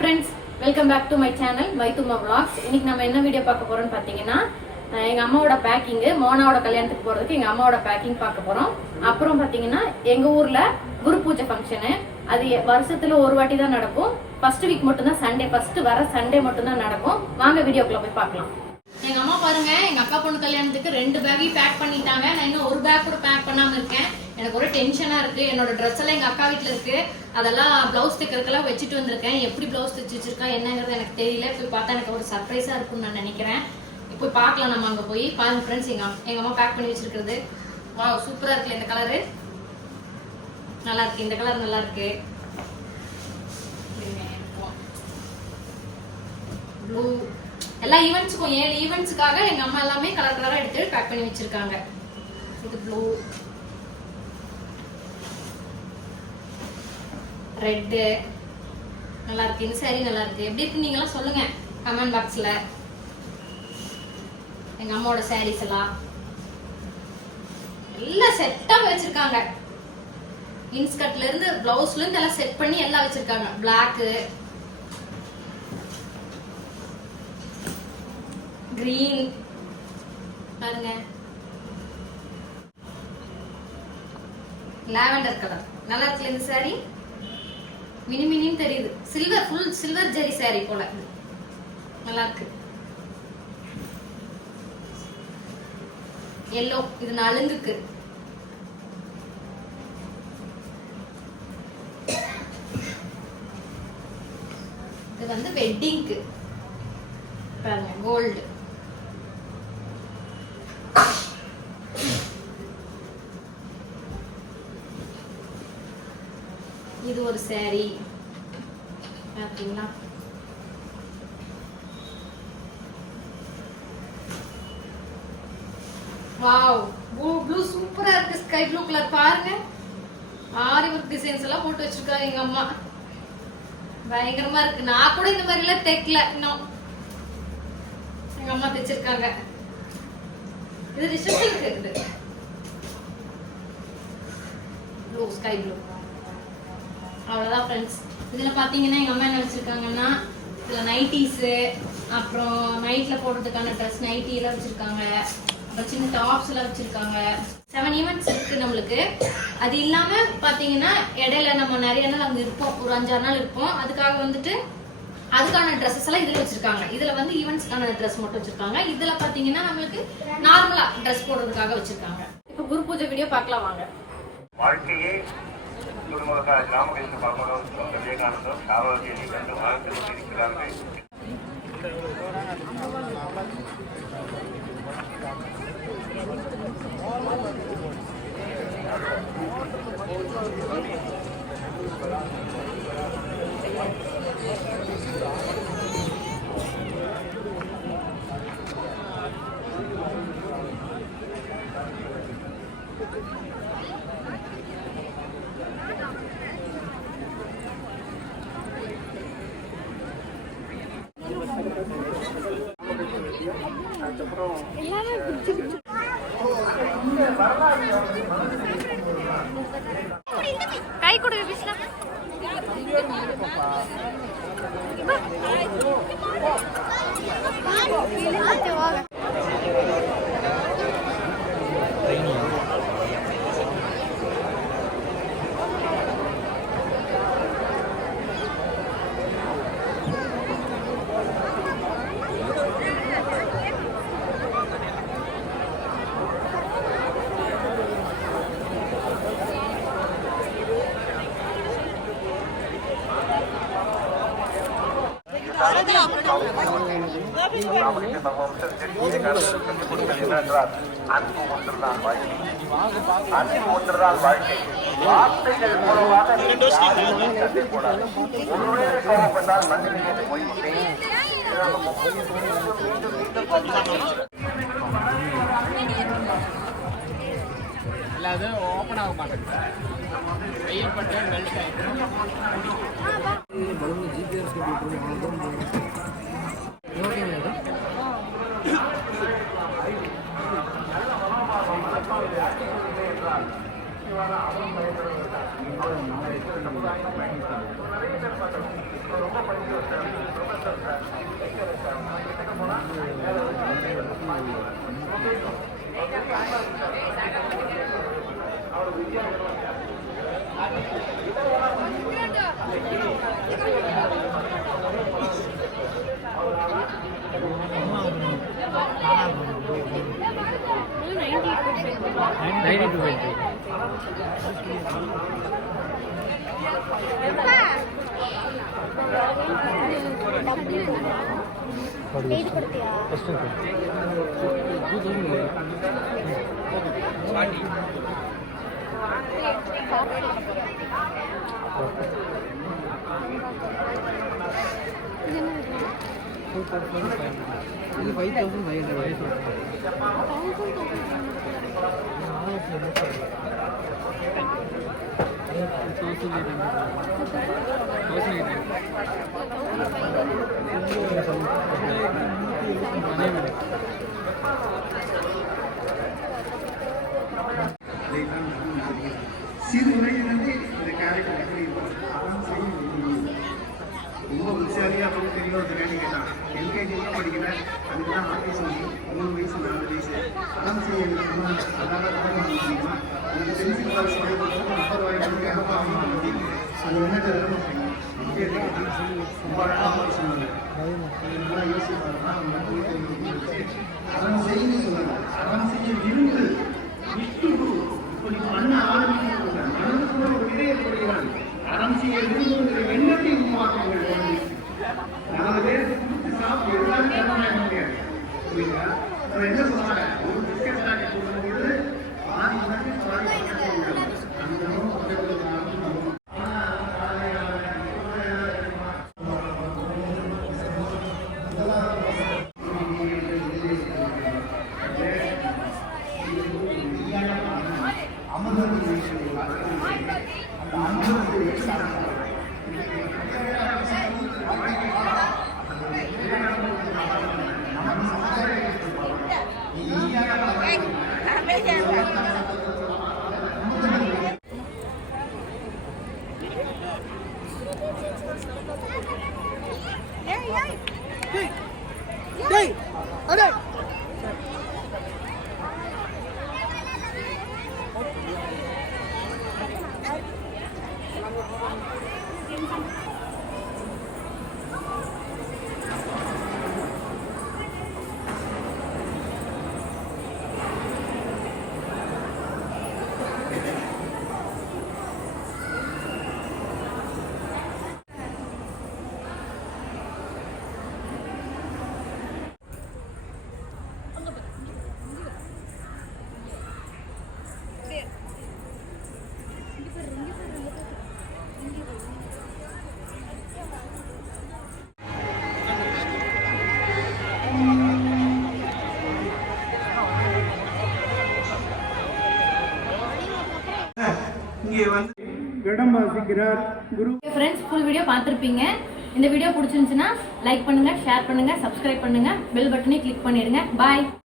friends, welcome back to my channel Maithuma Vlogs. இன்னைக்கு நம்ம என்ன வீடியோ பார்க்க போறோம்னு பாத்தீங்கன்னா எங்க அம்மாவோட பேக்கிங், மோனாவோட கல்யாணத்துக்கு போறதுக்கு எங்க அம்மாவோட பேக்கிங் பார்க்க போறோம். அப்புறம் பாத்தீங்கன்னா எங்க ஊர்ல குரு பூஜை ஃபங்க்ஷன். அது வருஷத்துல ஒரு வாட்டி தான் நடக்கும். ஃபர்ஸ்ட் வீக் மட்டும் தான் சண்டே, ஃபர்ஸ்ட் வர சண்டே மட்டும் தான் நடக்கும். வாங்க வீடியோக்குள்ள போய் பார்க்கலாம். எங்க அம்மா பாருங்க, எங்க அக்கா பொண்ணு கல்யாணத்துக்கு 2 பேக்கையும் பேக் பண்ணிட்டாங்க. நான் இன்னும் ஒரு பேக் கூட பேக் பண்ணாம இருக்கேன். எனக்கு ஒரு டென்ஷனா இருக்கு. என்னோட ட்ரெஸ் எல்லாம் எங்க அக்கா வீட்டுல இருக்கு. அதெல்லாம் பிளவுஸ் தைக்கிறதுக்கெல்லாம் வச்சுட்டு வந்திருக்கேன். எப்படி பிளவுஸ் தைச்சு வச்சிருக்கேன் என்னங்கிறது எனக்கு தெரியல. போய் பார்த்தா எனக்கு ஒரு சர்ப்ரைஸா இருக்கும்னு நான் நினைக்கிறேன். போய் பார்க்கலாம் நம்ம அங்க போய். பாருங்க ஃப்ரெண்ட்ஸ், எங்க அம்மா பேக் பண்ணி வச்சிருக்கிறது. வாவ், சூப்பரா இருக்கு. இந்த கலரு நல்லா இருக்கு. இந்த கலர் நல்லா இருக்கு. ப்ளூ. எல்லா ஈவெண்ட்ஸுக்கும் 7 ஈவெண்ட்ஸுக்காக எங்க அம்மா எல்லாமே கலர் கலரா எடுத்து பேக் பண்ணி வச்சிருக்காங்க. இது ப்ளூ, ரெட் நல்லா இருக்கு. இந்த சாரி நல்லா இருக்கு. எப்படி இருக்கு நீங்களாம் சொல்லுங்க கமெண்ட் பாக்ஸ்ல. எங்க அம்மாவோட சாரீஸ் எல்லாம் செட்டா வச்சிருக்காங்க. இன்ஸ்கர்ட்ல இருந்து பிளவுஸ்ல இருந்து எல்லாம் செட் பண்ணி எல்லாம் வச்சிருக்காங்க. பிளாக், கிரீன் பாருங்க, லாவெண்டர் கலர் நல்லா இருக்குல்ல இந்த சாரி. மினி மினின்னு தெரியுது. சில்வர், ஃபுல் சில்வர் ஜெரி சாரி போல நல்லா இருக்கு. எல்லோ, இது நலுங்குக்கு. இது வந்து வெட்டிங்க்கு பாருங்க, கோல்டு. இது ஒரு சாரி பாத்தீங்களா. வாவ், ப்ளூ சூப்பரா இருக்கு. ஸ்கை ப்ளூ கலர் பாருங்க. ஆரி ஒர்க் டிசைன்ஸ் எல்லாம் போட்டு வச்சிருக்காங்க எங்க அம்மா. பயங்கரமா இருக்கு. நான் கூட இந்த மாதிரி எல்லாம் தைக்கல இன்னும். எங்க அம்மா தைச்சிருக்காங்க. இது ரிசப்ஷனுக்கு இது ப்ளூ, ஸ்கை ப்ளூ. அவ்வளவுதான் ஃப்ரெண்ட்ஸ். இதுல பாத்தீங்கன்னா எங்க அம்மா என்ன வச்சிருக்காங்கன்னா, இதுல நைட்டிஸ், அப்புறம் நைட்ல போடுறதுக்கான ட்ரெஸ் நைட்டி எல்லாம் வச்சிருக்காங்க. அப்புறம் சின்ன டாப்ஸ் எல்லாம் வச்சிருக்காங்க. 7 ஈவெண்ட்ஸ் இருக்கு நம்மளுக்கு. அது இல்லாம பாத்தீங்கன்னா இடையில நம்ம நிறைய நாள் அங்க இருப்போம். ஒரு 5-6 நாள் இருப்போம். அதுக்காக வந்துட்டு அதுக்கான ட்ரெஸ்ஸஸ் எல்லாம் இதுல வச்சிருக்காங்க. இதுல வந்து ஈவெண்ட்ஸ்க்கான ட்ரெஸ் மட்டும் வச்சிருக்காங்க. இதுல பாத்தீங்கன்னா நம்மளுக்கு நார்மலா ட்ரெஸ் போடுறதுக்காக வச்சிருக்காங்க. இப்ப குரு பூஜை வீடியோ பார்க்கலாம் வாங்க. வாழ்க்கையே குருமுக ராமகிருஷ்ண பரமஹம்சர் விவேகானந்தர் சாவர்ஜியை கண்டு வாழ்ந்து கொண்டிருக்கிறார்கள். கை கொடுங்க கிருஷ்ணா. ராமகிருஷ்ண பரமஹம்சர் விவேகானந்தர் கற்றுக் கொடுத்தது என்னென்றால், அன்பு ஒன்றுதான் வாழ்க்கை. அன்பு ஒன்றுதான் வாழ்க்கை. வார்த்தைகள் மூலமாக சண்டை போடாது. ஒருவேளை கோபப்பட்டால் மன்னிப்பு போய்விட்டேன். எல்லாரும் ஓப்பன் ஆக மாட்டேங்குது. வெயில் பட்டு மெல்ட் ஆயிடும். நிறைய பேர் பயணித்தாங்க. ரொம்ப படிச்சு இது 5500 சிறு உலகிலிருந்து இந்த கேரக்டர் எப்படி இருக்கும் அதான் செய்ய ரொம்ப உற்சாரியாக போய் தெரியும் கேட்டான் எல்கேஜிலாம் படிக்கிறேன் அதுக்கு தான் ஆஃபீஸ் வந்து 3 வயசு 4 வயசு அதான் செய்ய அதான் முடியுமா எனக்கு பென்சில் பாக்ஸ் வாங்கி அப்பா அம்மா பற்றி அது என்ன தெரியாமல் ரொம்ப அழகாக சொன்னாங்க நல்லா யோசிப்பாருன்னா அதான் செய்ய சொன்னாங்க அதான் செய்ய விருந்து விட்டு இப்போ நீ பண்ண ஆரம்பிக்க மனதுக்குள்ள ஒரு விதையை போடுகிறான் அறம் செய்ய விரும்புகிற எண்ணத்தை உருவாக்குங்கள் 4 பேருக்கு கொடுத்து சாப்பிட்டு எல்லாரும் கடமையாக முடியாது புரியுதா நம்ம என்ன சொன்னாங்க ஒரு பிஸ்கட் பேக்கெட் கொடுக்கும்போது பாதி பாதி அந்த பக்கத்தில் இங்கே வந்து இடம் வாசிக்கிறார் குரு. ஃப்ரெண்ட்ஸ், ஃபுல் வீடியோ பார்த்துருப்பீங்க. இந்த வீடியோ பிடிச்சிருந்துச்சுன்னா லைக் பண்ணுங்க, ஷேர் பண்ணுங்க, சப்ஸ்கிரைப் பண்ணுங்க, பெல் பட்டனை கிளிக் பண்ணிடுங்க. பாய்.